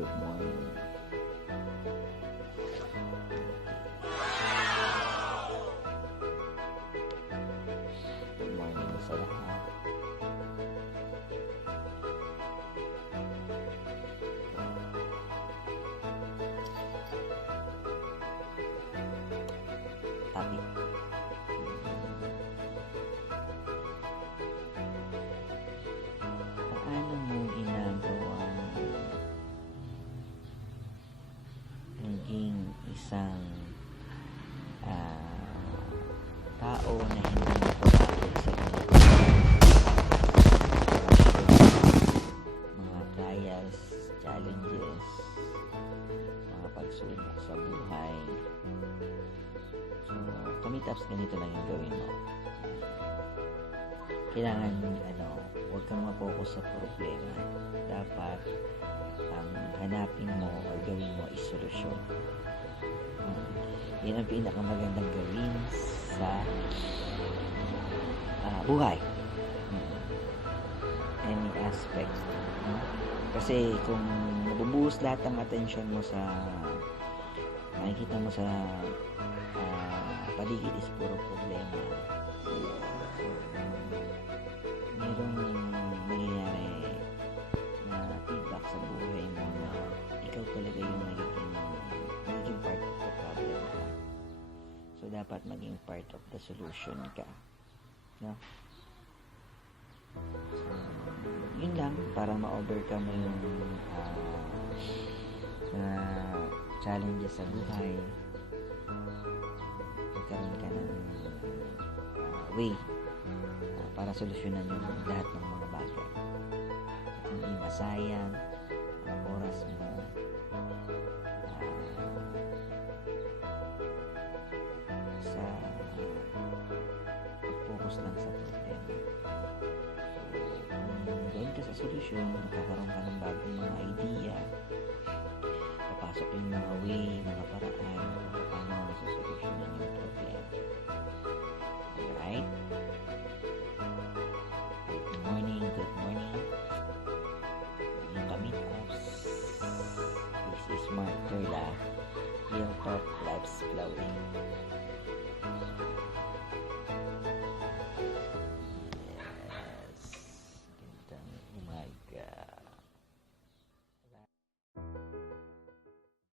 Good morning. Good morning sa lahat. Topic. Paano mo ginagawang maging isang tao na hindi mapapagod sa mga trials, challenges, mga pagsubok sa buhay? So, kami-taps ganito lang yung gawin mo. Kailangan, huwag kang ma-focus sa problema. Dapat, hanapin mo or gawin mo is solusyon. Yan ang pinakamagandang gawin sa buhay. Any aspect. Kasi kung nabubuhos lahat ng attention mo sa nakikita mo sa paligid is puro problema, merong nangyayari na feedback sa buhay mo na ikaw talaga yung nagiging part of the problem ka. So dapat maging part of the solution ka, no? So yun lang, para ma-overcome mo yung challenges sa buhay. Magkaroon ka ng way para solusyonan yung lahat ng mga bagay at hindi masayang ang oras mo sa focus lang sa problema. So kung doon ka sa solusyon, magkakaroon ka ng bagong mga idea, papasok yung mga way, mga paraan kung paano mo masosolusyonan yung problema. Alright? Good morning. Yung kami-taps. This is Mark Perla. Real Talk Lives Flowing.